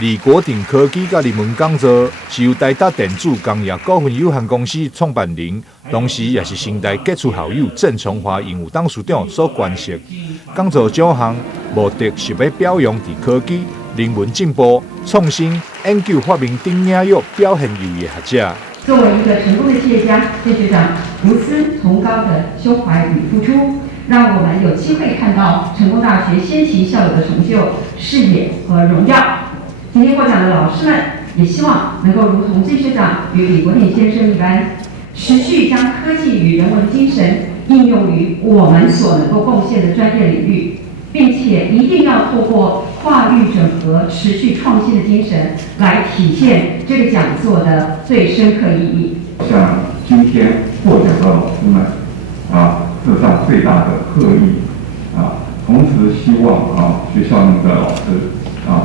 李国鼎科技甲人文讲座是由台达电子工业股份有限公司创办人，同时也是新代杰出校友郑崇华营务董事长所关设。讲座奖项目的是要表扬伫科技、人文进步、创新、研究发明等领域表现优异的学者。作为一个成功的企业家，郑学长无私崇高的胸怀与付出，让我们有机会看到成功大学先期校友的成就、视野和荣耀。今天获奖的老师们也希望能够如同郑学长与李国鼎先生一般，持续将科技与人文精神应用于我们所能够贡献的专业领域，并且一定要透过跨域整合、持续创新的精神来体现这个讲座的最深刻意义。向今天获奖的老师们致上最大的贺意同时希望学校内的老师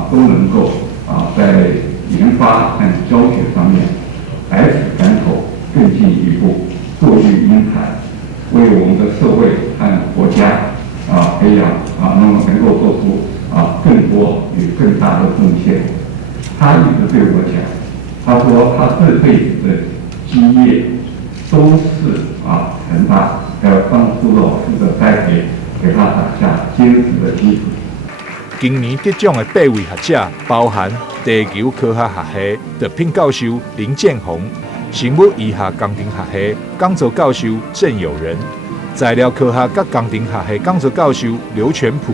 都能够在研发和教学上面百尺竿头更进一步，坐育英才，为我们的社会和国家培养那么能够做出更多与更大的贡献。他一直对我讲，他说他这辈子的基业都是成大还有当初老师的栽培给他打下坚实的基础。今年得奖的8位学者包含地球科学学系特聘教授林建宏、生物医学工程学系讲座教授郑友仁、材料科学甲工程学系讲座教授刘全普、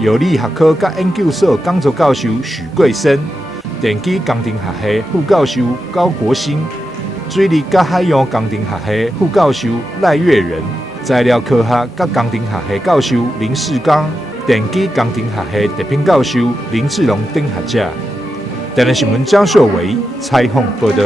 药理学科甲研究所讲座教授许桂生、电机工程学系副教授高国兴、水利甲海洋工程学系副教授赖月仁、材料科学甲工程学系教授林世刚、电机工程学系特聘教授林志龙等学者。台南新闻张硕维采访报道。